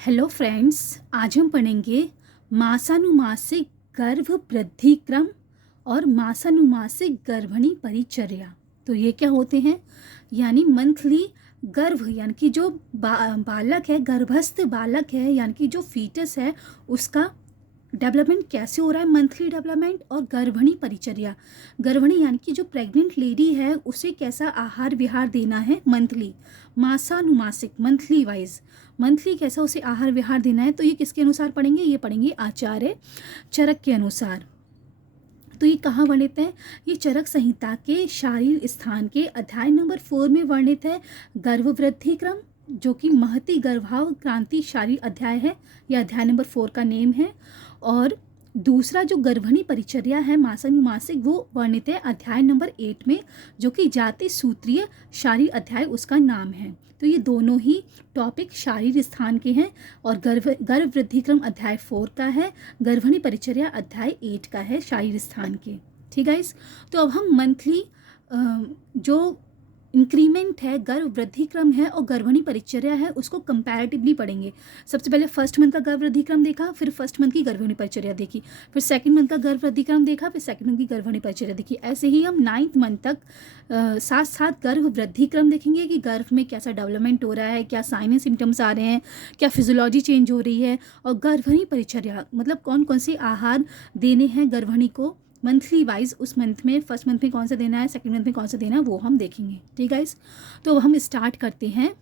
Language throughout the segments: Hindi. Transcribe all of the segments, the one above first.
हेलो फ्रेंड्स, आज हम पढ़ेंगे मासानुमासिक गर्भ वृद्धि क्रम और मासानुमासिक गर्भणी परिचर्या। तो ये क्या होते हैं? यानी मंथली गर्भ यानी कि जो बालक है, गर्भस्थ बालक है यानी कि जो फीटस है उसका डेवलपमेंट कैसे हो रहा है, मंथली डेवलपमेंट। और गर्भणी परिचर्या, गर्भणी यानी कि जो प्रेग्नेंट लेडी है उसे कैसा आहार विहार देना है मंथली। मासानुमासिक मंथली वाइज, मंथली कैसा उसे आहार विहार देना है। तो ये किसके अनुसार पढ़ेंगे? ये पढ़ेंगे आचार्य चरक के अनुसार। तो ये कहाँ वर्णित है? ये चरक संहिता के शारीर स्थान के अध्याय नंबर 4 में वर्णित है। गर्भवृद्धि क्रम, जो कि महती गर्भाव क्रांति शारीर अध्याय है, यह अध्याय नंबर 4 का नेम है। और दूसरा जो गर्भणी परिचर्या है मासानुमासिक, वो वर्णित है अध्याय नंबर 8 में, जो कि जाति सूत्रीय शारीर अध्याय उसका नाम है। तो ये दोनों ही टॉपिक शारीर स्थान के हैं और गर्भ वृद्धि क्रम अध्याय 4 का है, गर्भणी परिचर्या अध्याय 8 का है शारीर स्थान के। ठीक है इस। तो अब हम मंथली जो इंक्रीमेंट है, गर्भ वृद्धि क्रम है और गर्भणी परिचर्या है, उसको कंपैरेटिवली पढ़ेंगे। सबसे पहले फर्स्ट मंथ का गर्भ वृद्धि क्रम देखा, फिर फर्स्ट मंथ की गर्भणी परिचर्या देखी, फिर सेकंड मंथ का गर्भ वृद्धि क्रम देखा, फिर सेकंड मंथ की गर्भणी परिचर्या देखी। ऐसे ही हम 9th मंथ तक साथ साथ गर्भ वृद्धि क्रम देखेंगे कि गर्भ में कैसा डेवलपमेंट हो रहा है, क्या साइन एंड सिम्टम्स आ रहे हैं, क्या फिजियोलॉजी चेंज हो रही है। और गर्भणी परिचर्या मतलब कौन कौन से आहार देने हैं गर्भणी को मंथली वाइज, उस मंथ में फर्स्ट मंथ में कौन सा देना है, सेकंड मंथ में कौन सा देना है, वो हम देखेंगे। ठीक है। तो हम स्टार्ट करते हैं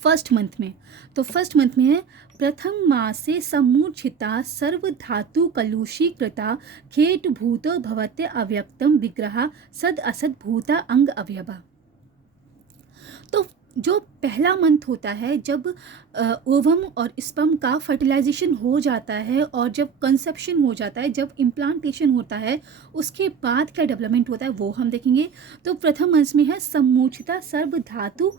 फर्स्ट मंथ में। तो फर्स्ट मंथ में है प्रथम मासे समूर्छिता सर्वधातु कलुषीकृता खेट भूत भवत्य अव्यक्तम विग्रह सद असद भूता अंग अवयवा। तो जो पहला मंथ होता है, जब ओवम और स्पर्म का फर्टिलाइजेशन हो जाता है और जब कंसेप्शन हो जाता है, जब इम्प्लांटेशन होता है, उसके बाद क्या डेवलपमेंट होता है वो हम देखेंगे। तो प्रथम मंथ में है समूर्छिता सर्व धातु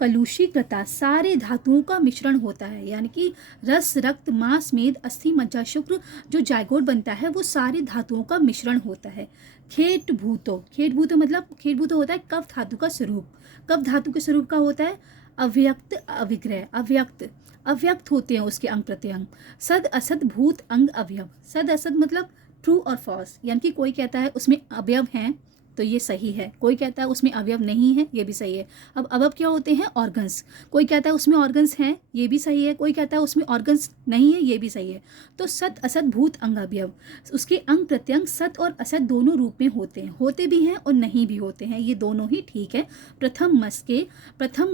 कलुषीकृता, सारे धातुओं का मिश्रण होता है, यानी कि रस रक्त मांस मेद अस्थि मज्जा शुक्र जो जायगोट बनता है वो सारे धातुओं का मिश्रण होता है। खेट भूतो, खेट भूतो मतलब खेट भूतो होता है कफ धातु का स्वरूप। कफ धातु के स्वरूप का होता है अव्यक्त अविग्रह, अव्यक्त अव्यक्त होते हैं उसके अंग प्रत्यंग। सद असद भूत अंग अवयव, सद असद मतलब ट्रू और फॉल्स, यानी कि कोई कहता है उसमें अवयव हैं तो ये सही है, कोई कहता है उसमें अवयव नहीं है, ये भी सही है। अब अवयव क्या होते हैं? ऑर्गन्स। कोई कहता है उसमें ऑर्गन्स हैं, ये भी सही है, कोई कहता है उसमें ऑर्गन्स नहीं है, ये भी सही है। तो सत असत भूत अंग अवयव, उसके अंग प्रत्यंग सत और असत दोनों रूप में होते हैं, होते भी हैं और नहीं भी होते हैं, ये दोनों ही ठीक है। प्रथम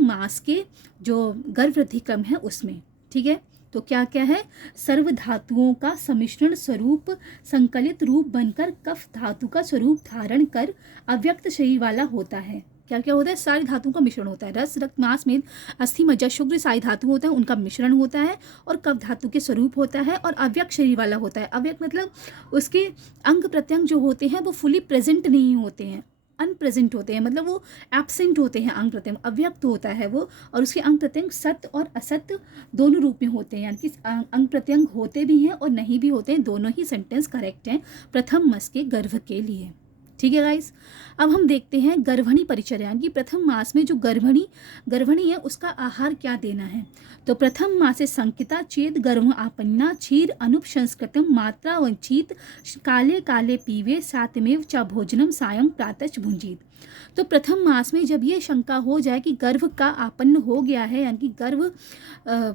मास के जो गर्भ वृद्धि क्रम है उसमें। ठीक है। तो क्या क्या है? सर्व धातुओं का सम्मिश्रण स्वरूप संकलित रूप बनकर कफ धातु का स्वरूप धारण कर अव्यक्त शरीर वाला होता है। क्या क्या होता है? सारी धातुओं का मिश्रण होता है, रस रक्त मांस मेद अस्थि मज्जा शुक्र सारी धातु होता है, उनका मिश्रण होता है और कफ धातु के स्वरूप होता है और अव्यक्त शरीर वाला होता है। अव्यक्त मतलब उसके अंग प्रत्यंग जो होते हैं वो फुली प्रेजेंट नहीं होते हैं, अनप्रेजेंट होते हैं, मतलब वो एब्सेंट होते हैं, अंग प्रत्यंग अव्यक्त होता है वो। और उसके अंग प्रत्यंग सत्य और असत्य दोनों रूप में होते हैं, यानी कि अंग प्रत्यंग होते भी हैं और नहीं भी होते हैं, दोनों ही सेंटेंस करेक्ट हैं प्रथम मास के गर्भ के लिए। ठीक है गाइस। अब हम देखते हैं गर्भणी परिचर्या, यानी कि प्रथम मास में जो गर्भणी है उसका आहार क्या देना है। तो प्रथम मासे संकिता चेत गर्भ आपन्ना क्षीर अनुप संस्कृतम मात्रा वंचित काले काले पीवे सातमेव च भोजनम सायं प्रातः भुंजित। तो प्रथम मास में जब ये शंका हो जाए कि गर्भ का आपन्न हो गया है, यानी कि गर्भ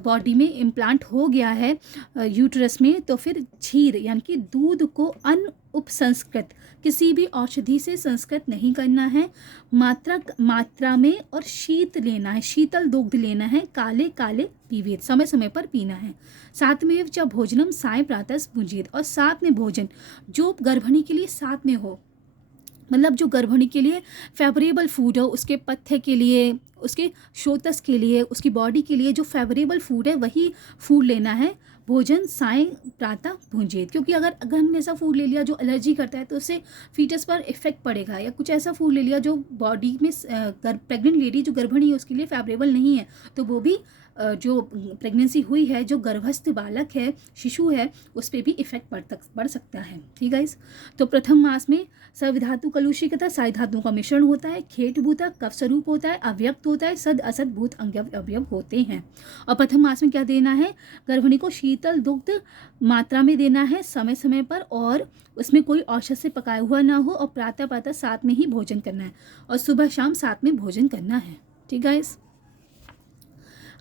बॉडी में इम्प्लांट हो गया है यूट्रस में, तो फिर क्षीर यानी कि दूध को अन उपसंस्कृत किसी भी औषधि से संस्कृत नहीं करना है, मात्रा में और शीत लेना है, शीतल दुग्ध लेना है, काले काले पीवे समय समय पर पीना है। साथ में जब भोजनम साय प्रातः भुंजित, और साथ में भोजन जो गर्भिणी के लिए साथ में हो, मतलब जो गर्भिणी के लिए फेवरेबल फूड हो, उसके पथ्य के लिए, उसके शोतस के लिए, उसकी बॉडी के लिए जो फेवरेबल फूड है वही फूड लेना है। भोजन साय प्रातः भुंजित, क्योंकि अगर हमने ऐसा फूड ले लिया जो एलर्जी करता है तो उससे फीटस पर इफेक्ट पड़ेगा, या कुछ ऐसा फूड ले लिया जो बॉडी में प्रेग्नेंट लेडी जो गर्भिणी है उसके लिए फेवरेबल नहीं है तो वो भी जो प्रेगनेंसी हुई है, जो गर्भस्थ बालक है, शिशु है, उस पर भी इफेक्ट पड़ सकता है। ठीक है। तो प्रथम मास में सविधातु कलुषिकता, सारी धातुओं का मिश्रण होता है, खेटभूता कफ स्वरूप होता है, अव्यक्त होता है, सद असद भूत अवयव होते हैं। और प्रथम मास में क्या देना है, गर्भिणी को शीतल दुग्ध मात्रा में देना है समय समय पर, और उसमें कोई औषध से पकाया हुआ ना हो, और प्रातः प्रातः साथ में ही भोजन करना है, और सुबह शाम साथ में भोजन करना है। ठीक है।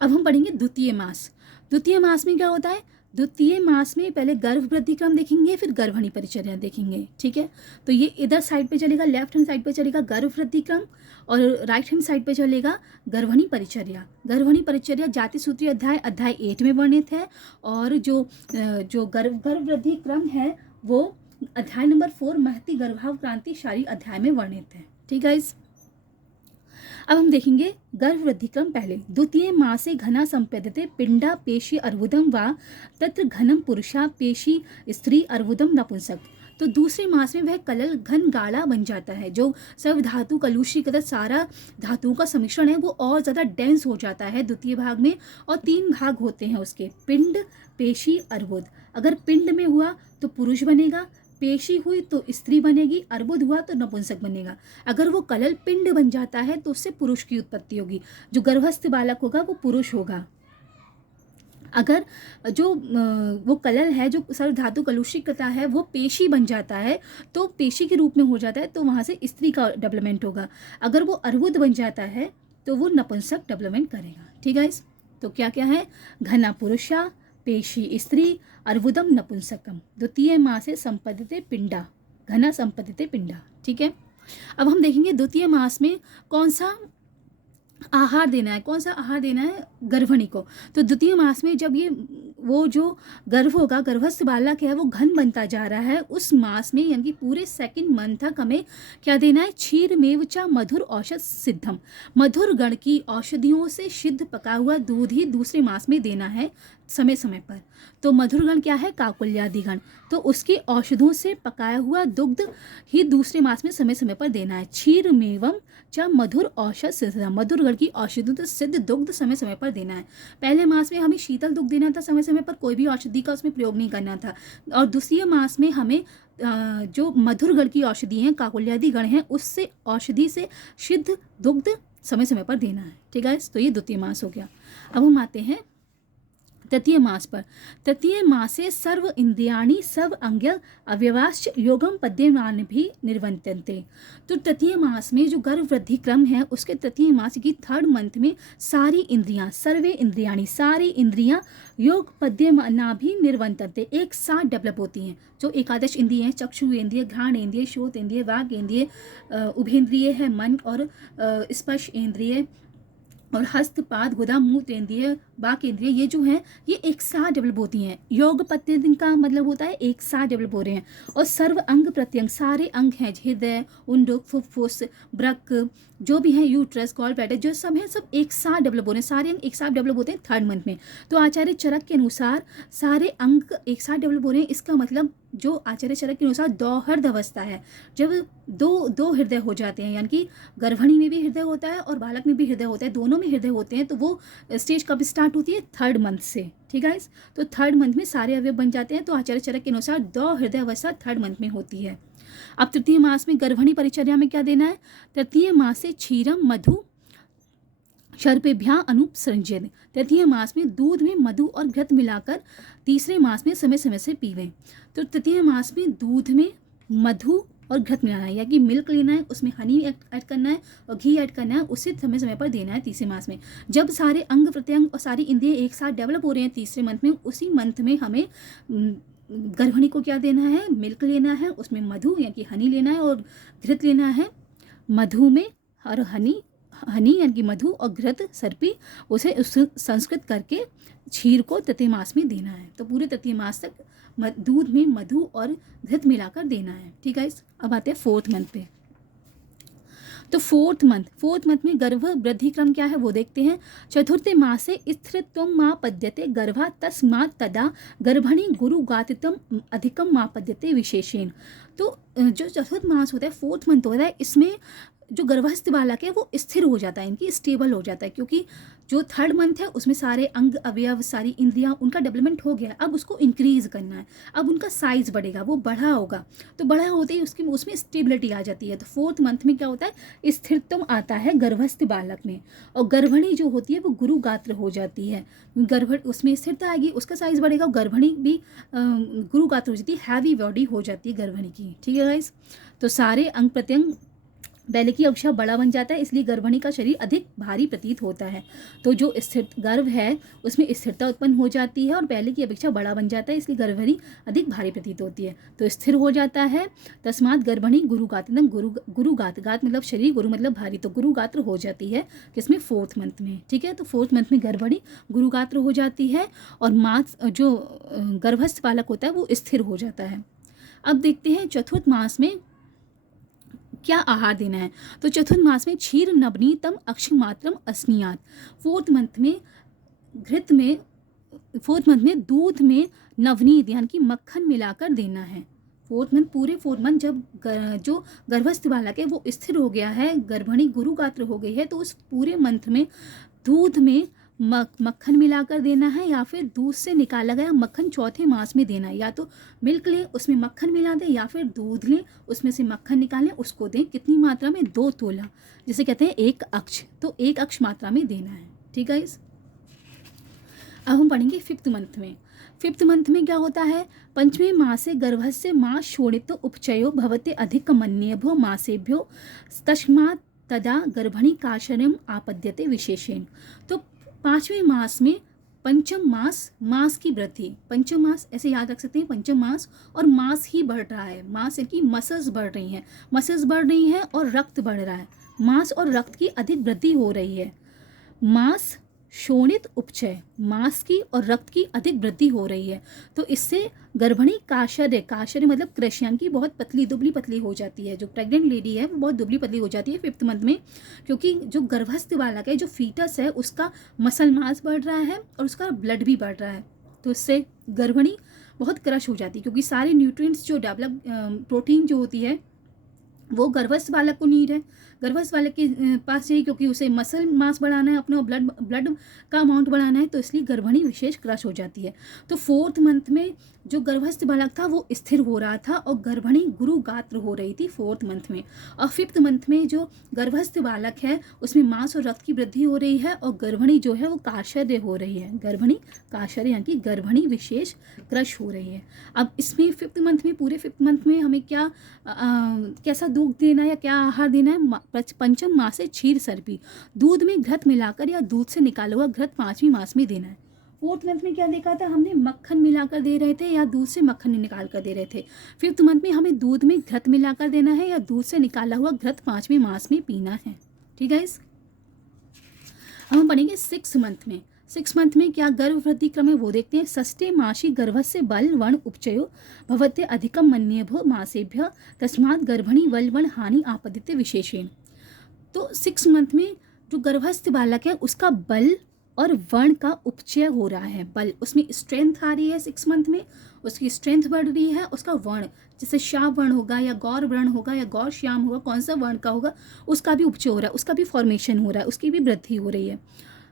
अब हम पढ़ेंगे द्वितीय मास। द्वितीय मास में क्या होता है, द्वितीय मास में पहले गर्भ वृद्धि क्रम देखेंगे, फिर गर्भणी परिचर्या देखेंगे। ठीक है। तो ये इधर साइड पे चलेगा, लेफ्ट हैंड साइड पे चलेगा गर्भ वृद्धि क्रम, और राइट हैंड साइड पे चलेगा गर्भणी परिचर्या। गर्भणी परिचर्या जाति सूत्री अध्याय 8 में वर्णित है, और जो गर्भ वृद्धि क्रम है वो अध्याय नंबर 4 महती गर्भावक्रांति शारीरिक अध्याय में वर्णित है। ठीक है। अब हम देखेंगे गर्भ वृद्धि क्रम। पहले द्वितीय मासे घना संपेदते पिंडा पेशी अर्बुदम व तत्र घनम पुरुषा पेशी स्त्री अर्बुदम नपुंसक। तो दूसरे मास में वह कलल घन गाढ़ा बन जाता है, जो सब धातु कलुषीकृत सारा धातुओं का सम्मिश्रण है वो और ज़्यादा डेंस हो जाता है द्वितीय भाग में, और 3 भाग होते हैं उसके, पिंड पेशी अर्बुद। अगर पिंड में हुआ तो पुरुष बनेगा, पेशी हुई तो स्त्री बनेगी, अर्बुद हुआ तो नपुंसक बनेगा। अगर वो कलल पिंड बन जाता है तो उससे पुरुष की उत्पत्ति होगी, जो गर्भस्थ बालक होगा वो पुरुष होगा। अगर जो वो कलल है, जो सर्व धातु कलुषिकता है, वो पेशी बन जाता है, तो पेशी के रूप में हो जाता है, तो वहाँ से स्त्री का डेवलपमेंट होगा। अगर वो अर्बुद बन जाता है तो वो नपुंसक डेवलपमेंट करेगा। ठीक है। तो क्या क्या है, घना पुरुषा, पेशी स्त्री, अर्बुदम नपुंसकम। द्वितीय मासे संपदिते पिंडा, घना संपदिते पिंडा। ठीक है। अब हम देखेंगे द्वितीय मास में कौन सा आहार देना है, कौन सा आहार देना है गर्भिणी को। तो द्वितीय मास में जब ये वो जो गर्भ होगा, गर्भस्थ बालक है, वो घन बनता जा रहा है, उस मास में यानी कि पूरे सेकंड मंथ तक हमें क्या देना है, क्षीर मेवचा मधुर औषध सिद्धम, मधुर गण की औषधियों से सिद्ध पका हुआ दूध ही दूसरे मास में देना है समय समय पर। तो मधुर गण क्या है, काकुल्यादि गण, तो उसकी औषधों से पकाया हुआ दुग्ध ही दूसरे मास में समय समय पर देना है। क्षीर मेवम च मधुर औषध सिद्धम, मधुर गण की औषधियों से सिद्ध दुग्ध समय समय पर देना है। पहले मास में हमें शीतल दुग्ध देना था समय समय पर, कोई भी औषधि का उसमें प्रयोग नहीं करना था। और द्वितीय मास में हमें जो मधुर गण की औषधि हैं, काकुल्यादि गण हैं, उससे औषधि से सिद्ध दुग्ध समय समय पर देना है। ठीक है। तो ये द्वितीय मास हो गया। अब हम आते हैं तृतीय मास पर। तृतीय मासे सर्व इंद्रियाणि सब अंग अव्यवाश्च योगम पद्यमान भी निर्वंतन्ते। तो तृतीय मास में जो गर्भ वृद्धि क्रम है, उसके तृतीय मास की 3rd मंथ में सारी इंद्रियां, सर्वे इंद्रियाणि, सारी इंद्रियां योग पद्यमाना भी निर्वंतन्ते, एक साथ डेवलप होती हैं। जो एकादश इंद्रिय हैं, चक्षु इंद्रिय, घ्राण इंद्रिय, श्रोत इंद्रिय, वाग इंद्रिय, उभेंद्रिय है मन और स्पर्श इंद्रिय, और हस्त पाद गुदा मूत्र इंद्रिय, बाक इंद्रिय, ये जो है ये एक साथ डेवलप होती हैं। योग पत्य का मतलब होता है एक साथ डेवलप हो रहे हैं। और सर्व अंग प्रत्यंग, सारे अंग हैं, हृदय, उंडुक, फुफ्फुस, ब्रक, जो भी है, यूट्रस, गॉल ब्लैडर, जो सब है, सब एक साथ डेवलप हो रहे हैं। सारे अंग एक साथ डेवलप होते हैं 3rd मंथ में। तो आचार्य चरक के अनुसार सारे अंग एक साथ डेवलप हो रहे हैं। इसका मतलब जो आचार्य चरक के अनुसार दोहर्द अवस्था है, जब दो हृदय हो जाते हैं, यानी कि गर्भिणी में भी हृदय होता है और बालक में भी हृदय होता है, दोनों में हृदय होते हैं, तो वो स्टेज कब स्टार्ट होती है, 3rd मंथ से। ठीक है। तो 3rd मंथ में सारे अवयव बन जाते हैं। तो आचार्य चरक के अनुसार 2 हृदय अवस्था 3rd मंथ में होती है। अब तृतीय मास में गर्भिणी परिचर्या में क्या देना है, तृतीय मास से क्षीरम मधु शर्पेभ्या अनुपसृज्यते। तृतीय मास में दूध में मधु और घृत मिलाकर तीसरे मास में समय समय से पीवें। तो तृतीय मास में दूध में मधु और घृत मिलाना है, या कि मिल्क लेना है, उसमें हनी ऐड करना है और घी ऐड करना है, उसे समय समय पर देना है तीसरे मास में। जब सारे अंग प्रत्यंग और सारी इंद्रियां एक साथ डेवलप हो रहे हैं तीसरे मंथ में, उसी मंथ में हमें गर्भिणी को क्या देना है, मिल्क लेना है, उसमें मधु यानी कि हनी लेना है और घृत लेना है। मधु में और हनी यानी कि मधु और घृत सर्पी, उसे संस्कृत करके क्षीर को तृतीय मास में देना है। तो पूरे तृतीय मास तक दूध में मधु और घृत मिलाकर देना है। ठीक है। अब आते हैं 4th मंथ पे। तो 4th मंथ में गर्भ वृद्धि क्रम क्या है वो देखते हैं। चतुर्थ मासे स्थिरत्वं मापद्यते गर्भा तस्मात् तदा गर्भणी गुरु गातितम अधिकम मापद्यते विशेषेण। तो जो चतुर्थ मास होता है, 4th मंथ होता है, इसमें जो गर्भस्थ बालक है वो स्थिर हो जाता है, इनकी स्टेबल हो जाता है, क्योंकि जो थर्ड मंथ है उसमें सारे अंग अवयव, सारी इंद्रियां, उनका डेवलपमेंट हो गया है। अब उसको इंक्रीज़ करना है, अब उनका साइज़ बढ़ेगा, वो बड़ा होगा, तो बड़ा होते ही उसकी उसमें स्टेबिलिटी आ जाती है। तो फोर्थ मंथ में क्या होता है, स्थिरत्व आता है गर्भस्थ बालक में, और गर्भणी जो होती है वो गुरु गात्र हो जाती है। उसमें स्थिरता आएगी, उसका साइज़ बढ़ेगा, और गर्भणी भी गुरु गात्र हो जाती है, हैवी बॉडी हो जाती है गर्भणी की। ठीक है गाइस, तो सारे अंग प्रत्यंग बैले की अपेक्षा बड़ा बन जाता है, इसलिए गर्भणी का शरीर अधिक भारी प्रतीत होता है। तो जो स्थिर गर्भ है उसमें स्थिरता उत्पन्न हो जाती है और बैले की अपेक्षा बड़ा बन जाता है, इसलिए गर्भणी अधिक भारी प्रतीत होती है, तो स्थिर हो जाता है। तस्मात गर्भणी गुरुगात्र, गुरुगात्र, गात मतलब शरीर, गुरु मतलब भारी, तो गुरुगात्र हो जाती है किसमें, फोर्थ मंथ में। ठीक है, तो फोर्थ मंथ में गर्भणी गुरुगात्र हो जाती है, और मास जो गर्भस्थ बालक होता है वो स्थिर हो जाता है। अब देखते हैं चतुर्थ मास में क्या आहार देना है। तो चतुर्थ मास में क्षीर नवनीतम अक्षमात्रम अस्नियात। फोर्थ मंथ में दूध में नवनीत यानी कि मक्खन मिलाकर देना है। पूरे फोर्थ मंथ जब जो गर्भस्थ बालक है वो स्थिर हो गया है, गर्भणी गुरु गात्र हो गई है, तो उस पूरे मंथ में दूध में मक्खन मिलाकर देना है, या फिर दूध से निकाला गया मक्खन चौथे मास में देना है। या तो मिल्क लें उसमें मक्खन मिला दें, या फिर दूध लें उसमें से मक्खन निकालें, उसको दें। कितनी मात्रा में, 2 तोला, जिसे कहते हैं 1 अक्ष, तो 1 अक्ष मात्रा में देना है। ठीक है, अब हम पढ़ेंगे फिफ्थ मंथ में। फिफ्थ मंथ में क्या होता है, पंचमे मासे गर्भस्य मास शोणित उपचयो भवते अधिक मन्येभ्यो मासेभ्यो तस्मात् तदा गर्भणी काशर्यम आपद्यते विशेषेण। तो 5वें मास में पंचम मास की वृद्धि, पंचम मास ऐसे याद रख सकते हैं, पंचम मास, और मास ही बढ़ रहा है, मास यानी कि मसल्स बढ़ रही हैं और रक्त बढ़ रहा है, मास और रक्त की अधिक वृद्धि हो रही है। मास शोणित उपचय, मांस की और रक्त की अधिक वृद्धि हो रही है, तो इससे गर्भणी काशर्य मतलब कृष्ण की बहुत पतली दुबली पतली हो जाती है। जो प्रेग्नेंट लेडी है वो बहुत दुबली पतली हो जाती है फिफ्थ मंथ में, क्योंकि जो गर्भस्थ बालक है, जो फीटस है, उसका मसल मास बढ़ रहा है और उसका ब्लड भी बढ़ रहा है, तो इससे गर्भणी बहुत क्रश हो जाती है, क्योंकि सारे न्यूट्रिएंट्स जो डेवलप प्रोटीन जो होती है वो गर्भस्थ बालक को नीड है, गर्भस्थ बालक के पास चाहिए, क्योंकि उसे मसल मास बढ़ाना है, अपना ब्लड का अमाउंट बढ़ाना है, तो इसलिए गर्भणी विशेष क्रश हो जाती है। तो फोर्थ मंथ में जो गर्भस्थ बालक था वो स्थिर हो रहा था और गर्भणी गुरु गात्र हो रही थी फोर्थ मंथ में। और फिफ्थ मंथ में जो गर्भस्थ बालक है उसमें मांस और रक्त की वृद्धि हो रही है और गर्भणी जो है वो काशर्य हो रही है, गर्भणी काशर्य यानी कि गर्भणी विशेष क्रश हो रही है। अब इसमें फिफ्थ मंथ में, पूरे फिफ्थ मंथ में हमें क्या कैसा दूध देना है या क्या आहार देना है। पंचम मास से क्षीर सर्पी, दूध में घृत मिलाकर या दूध से निकाला हुआ घृत 5वें मास में देना है। फोर्थ मंथ में क्या देखा था हमने, मक्खन मिलाकर दे रहे थे या दूध से मक्खन निकाल कर दे रहे थे। फिफ्थ मंथ में हमें दूध में घृत मिलाकर देना है या दूध से निकाला हुआ घृत 5वें मास में पीना है। ठीक है, हम पढ़ेंगे सिक्स मंथ में। सिक्स मंथ में क्या गर्भ वृद्धि क्रम है वो देखते हैं। षष्ठे मासी गर्भस्य बल वर्ण उपचयो भवते अधिकम मन्येभ्यो मासेभ्य तस्मात् गर्भणी बल वर्ण हानि आपदित्य विशेषेण। तो 6 मंथ में जो गर्भस्थ बालक है उसका बल और वर्ण का उपचय हो रहा है, बल उसमें स्ट्रेंथ आ रही है 6 मंथ में, उसकी स्ट्रेंथ बढ़ रही है, उसका वर्ण जैसे श्याम वर्ण होगा या गौर वर्ण होगा या गौर श्याम होगा, कौन सा वर्ण का होगा उसका भी उपचय हो रहा है, उसका भी फॉर्मेशन हो रहा है, उसकी भी वृद्धि हो रही है,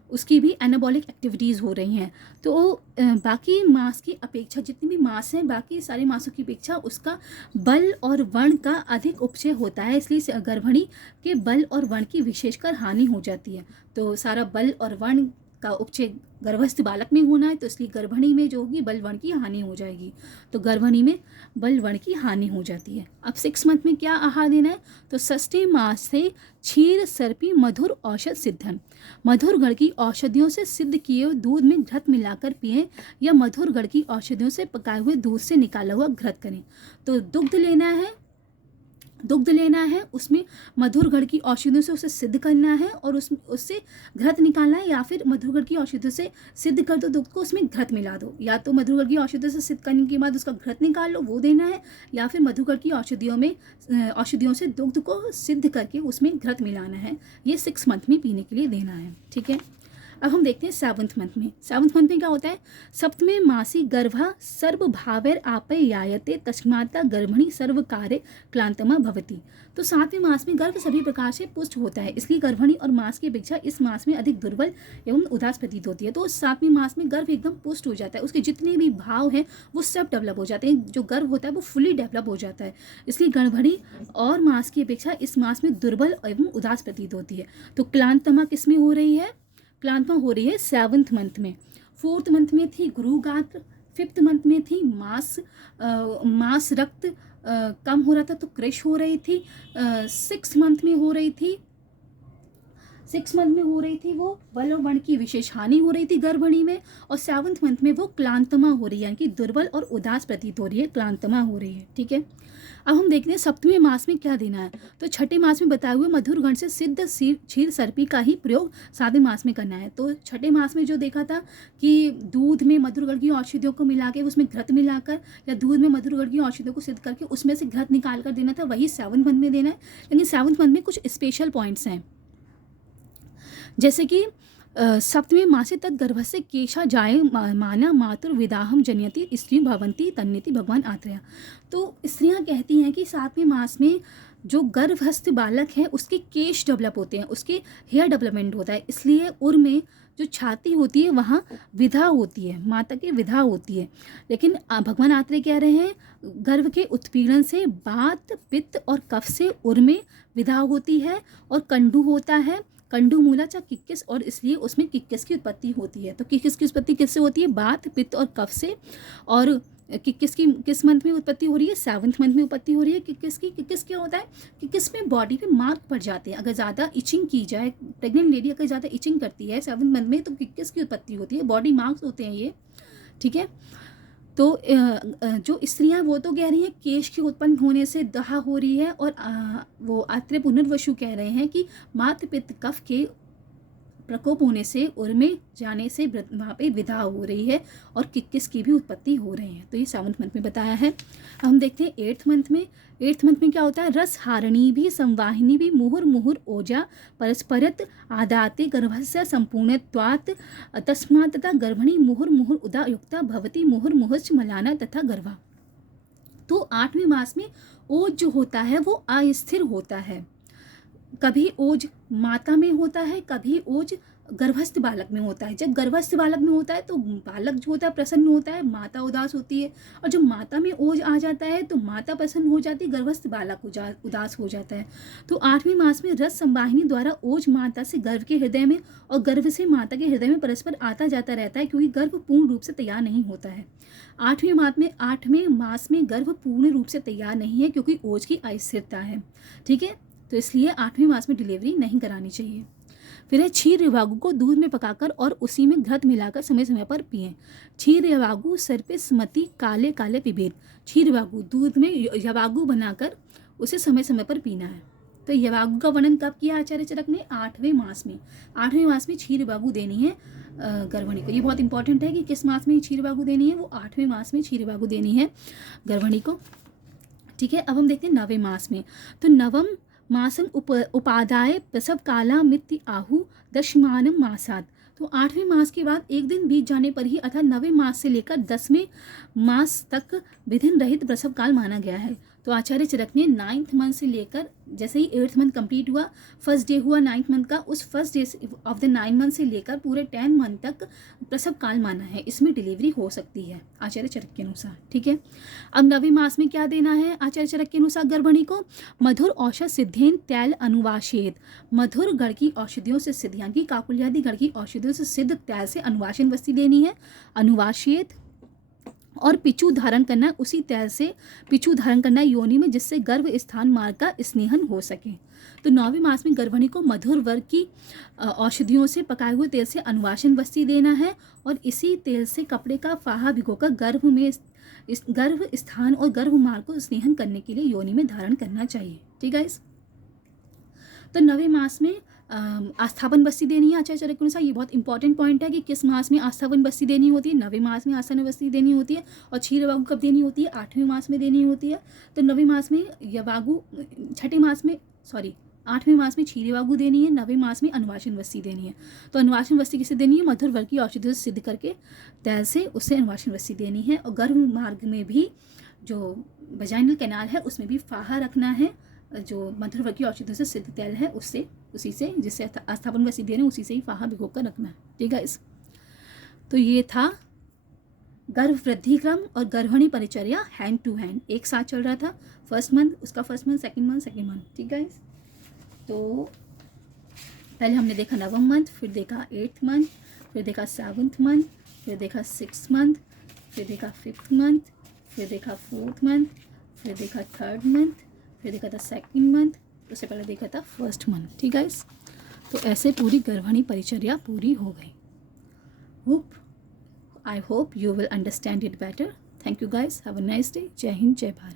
उसकी भी एनाबॉलिक एक्टिविटीज़ हो रही हैं। तो बाकी मास की अपेक्षा, जितनी भी मास हैं बाकी सारे मासों की अपेक्षा उसका बल और वर्ण का अधिक उपचय होता है, इसलिए गर्भणी के बल और वर्ण की विशेषकर हानि हो जाती है। तो सारा बल और वर्ण का उपचय गर्भस्थ बालक में होना है, तो इसलिए गर्भणी में जो होगी बल वर्ण की हानि हो जाएगी, तो गर्भणी में बल वर्ण की हानि हो जाती है। अब 6 मंथ में क्या आहार देना है, तो षष्ठी मास से क्षीर सर्पी मधुर औषध सिद्धन, मधुर गढ़ की औषधियों से सिद्ध किए हुए दूध में घृत मिलाकर पिएं या मधुर गढ़ की औषधियों से पकाए हुए दूध से निकाला हुआ घृत करें। तो दुग्ध लेना है, उसमें मधुर गढ़ की औषधियों से उसे सिद्ध करना है और उससे घृत निकालना है, या फिर मधुर गढ़ की औषधियों से सिद्ध कर दो दूध को, उसमें घृत मिला दो, या तो मधुर गढ़ की औषधियों से सिद्ध करने के बाद उसका घृत निकाल लो वो देना है, या फिर मधुर गढ़ की औषधियों से दुग्ध को सिद्ध करके उसमें घृत मिलाना है, ये 6 मंथ में पीने के लिए देना है। ठीक है, अब हम देखते हैं सेवंथ मंथ में। सेवंथ मंथ में क्या होता है? सप्तमे मासी गर्भा सर्व भावेर आपे यायते तस्माता गर्भिणी सर्व कार्य क्लांतमा भवती। तो 7वें मास में गर्भ सभी प्रकार से पुष्ट होता है, इसलिए गर्भिणी और मास की अपेक्षा इस मास में अधिक दुर्बल एवं उदास प्रतीत होती है। तो 7वें मास में गर्भ एकदम पुष्ट हो जाता है, उसके जितने भी भाव हैं वो सब डेवलप हो जाते हैं, जो गर्भ होता है वो फुली डेवलप हो जाता है, इसलिए गर्भिणी और मास की अपेक्षा इस मास में दुर्बल एवं उदास प्रतीत होती है। तो क्लांतमा किस में हो रही है? क्लांतमा हो रही है 7वें मंथ में। 4th मंथ में थी गुरुगात्र, 5th मंथ में थी मास रक्त कम हो रहा था तो कृश हो रही थी, 6th मंथ में हो रही थी, 6 मंथ में हो रही थी वो बल और बण की विशेष हानि हो रही थी गर्भिणी में, और 7वें मंथ में वो क्लांतमा हो रही है, यानी कि दुर्बल और उदास प्रतीत हो रही है, क्लांतमा हो रही है। ठीक है, अब हम देखते हैं 7वें मास में क्या देना है। तो 6ठे मास में बताए हुए मधुर गण से सिद्ध क्षीर सर्पी का ही प्रयोग 7वें मास में करना है। तो 6ठे मास में जो देखा था कि दूध में मधुर गण की औषधियों को मिला के उसमें घृत मिलाकर, या दूध में मधुर गण की औषधियों को सिद्ध करके उसमें से घृत निकाल कर देना था, वही 7वें मंथ में देना है। लेकिन 7वें मंथ में कुछ स्पेशल पॉइंट्स हैं, जैसे कि 7वें मासे तक गर्भस्य केशा जाए माना मातुर विदाहम जनयति स्त्री भवंती तन्यति भगवान आत्रेय। तो स्त्रियां कहती हैं कि 7वें मास में जो गर्भस्थ बालक है उसके केश डेवलप होते हैं, उसके हेयर डेवलपमेंट होता है, इसलिए उर में जो छाती होती है वहाँ विधा होती है, माता की विधा होती है। लेकिन भगवान आत्रेय कह रहे हैं गर्भ के उत्पीड़न से वात पित्त और कफ से उर में विधा होती है, और कंडू होता है, कंडू मूला चा किक्किस, और इसलिए उसमें किक्किस की उत्पत्ति होती है। तो किक्किस की उत्पत्ति किससे होती है? वात पित्त और कफ से। और किक्किस की किस मंथ में उत्पत्ति हो रही है? 7वें मंथ में उत्पत्ति हो रही है किक्किस की। किक्किस क्या होता है? किक्किस में बॉडी पे मार्क पड़ जाते हैं, अगर ज़्यादा इचिंग की जाए, प्रेग्नेंट लेडी अगर ज़्यादा इचिंग करती है 7वें मंथ में, तो किक्किस की उत्पत्ति होती है, बॉडी मार्क्स होते हैं ये। ठीक है, तो जो स्त्रियां वो तो कह रही हैं केश के उत्पन्न होने से दहा हो रही है, और वो आत्रेय पुनर्वसु कह रहे हैं कि मात पित्त कफ के प्रकोप होने से उर में जाने से वहाँ पे विधा हो रही है, और किक्किस की भी उत्पत्ति हो रही है। तो ये 7वें मंथ में बताया है। अब हम देखते हैं 8th मंथ में। 8th मंथ में क्या होता है? रस हारिणी भी संवाहिनी भी मुहुर मुहुर ओजा परस्परत आदाते गर्भस्य संपूर्णत्वात् तस्मात् तथा गर्भिणी मुहुर मुहुर उदा युक्ता भवती मुहुर मुहुश्च मलाना तथा गर्भा। तो 8वें मास में ओज जो होता है वो अस्थिर होता है, कभी ओज माता में होता है, कभी ओज गर्भस्थ बालक में होता है। जब गर्भस्थ बालक में होता है तो बालक जो होता है प्रसन्न होता है, माता उदास होती है, और जब माता में ओज आ जाता है तो माता प्रसन्न हो जाती है, गर्भस्थ बालक उदास हो जाता है। तो 8वें मास में रस संवाहिनी द्वारा ओज माता से गर्भ के हृदय में और गर्भ से माता के हृदय में परस्पर आता जाता रहता है, क्योंकि गर्भ पूर्ण रूप से तैयार नहीं होता है। 8वें मास में गर्भ पूर्ण रूप से तैयार नहीं है, क्योंकि ओज की अस्थिरता है। ठीक है, तो इसलिए 8वें मास में डिलीवरी नहीं करानी चाहिए। फिर है क्षीर यवागु को दूध में पकाकर और उसी में घृत मिलाकर समय समय पर पिएं। क्षीर यवागु सर पे स्मति काले काले पिबेद। क्षीर यवागु दूध में यवागु बनाकर उसे समय समय पर पीना है। तो यवागु का वर्णन कब किया आचार्य चरक ने? 8वें मास में। 8वें मास में क्षीर यवागु देनी है गर्भिणी को। ये बहुत इंपॉर्टेंट है कि किस मास में क्षीर यवागु देनी है, वो 8वें मास में क्षीर यवागु देनी है गर्भिणी को। ठीक है, अब हम देखते हैं 9वें मास में। तो नवम मासम उपादाय प्रसव काला मित्ति आहु दशमानम मासात। तो 8वें मास के बाद एक दिन बीत जाने पर ही अर्थात 9वें मास से लेकर 10वें मास तक विधिन रहित प्रसव काल माना गया है। तो आचार्य चरक ने 9th मंथ से लेकर जैसे ही 8th मंथ कंप्लीट हुआ, फर्स्ट डे हुआ 9th मंथ का, उस first day of the 9 month से लेकर पूरे 10 मंथ तक प्रसव काल माना है, इसमें डिलीवरी हो सकती है आचार्य चरक के अनुसार। ठीक है, अब 9वें मास में क्या देना है आचार्य चरक के अनुसार गर्भिणी को? मधुर औषध सिद्धेन तैल अनुवाशेत। मधुर गढ़ की औषधियों से सिद्ध, यानी कि काकुल्यादि गढ़ की औषधियों से सिद्ध तैल से अनुवाशन वस्ती देनी है, अनुवाशेत। और पिचू धारण करना, उसी तैल से पिचू धारण करना योनि में, जिससे गर्भ स्थान मार्ग का स्नेहन हो सके। तो 9वें मास में गर्भिणी को मधुर वर्ग की औषधियों से पकाए हुए तेल से अनुवासन वस्ती देना है, और इसी तेल से कपड़े का फाहा भिगोकर गर्भ स्थान और गर्भ मार्ग को स्नेहन करने के लिए योनि में धारण करना चाहिए। ठीक है, तो 9वें मास में आस्थापन बस्ती देनी है आचार्य चरक के अनुसार। ये बहुत इंपॉर्टेंट पॉइंट है कि किस मास में आस्थापन बस्ती देनी होती है। 9वें मास में आस्थापन बस्ती देनी होती है, और क्षीर यवागु कब देनी होती है? 8वें मास में देनी होती है। तो 9वें मास में यवागु, 6ठे मास में 8वें मास में क्षीरवागु देनी है, 9वें मास में अनुवाचन वस्ती देनी है। तो अनुवाचन वस्ती किसे देनी है? मधुर वर्ग की औषधि से सिद्ध करके तैल से उसे अनुवाचन वस्ती देनी है। और गर्भ मार्ग में भी जो वजाइनल कैनाल है उसमें भी फाहा रखना है, जो मधुर वर्ग की औषधि से सिद्ध तैल है उससे, उसी से जिससे अस्थापन वस्ती दे रहे हैं उसी से ही फाहा भिगो कर रखना है। ठीक है गाइस, तो ये था गर्भ वृद्धि क्रम और गर्भणी परिचर्या हैंड टू हैंड, एक साथ चल रहा था। फर्स्ट मंथ, उसका फर्स्ट मंथ, सेकंड मंथ। ठीक है गाइस, तो पहले हमने देखा 9वां मंथ, फिर देखा 8th मंथ, फिर देखा 7th मंथ, फिर देखा 6th मंथ, फिर देखा 5th मंथ, फिर देखा 4th मंथ, फिर देखा 3rd मंथ, फिर देखा था 2nd मंथ, उससे पहले देखा था 1st मंथ। ठीक है गाइस, तो ऐसे पूरी गर्भणी परिचर्या पूरी हो गई। I hope you will understand it better. Thank you guys. Have a nice day. जय हिंद, जय भारत।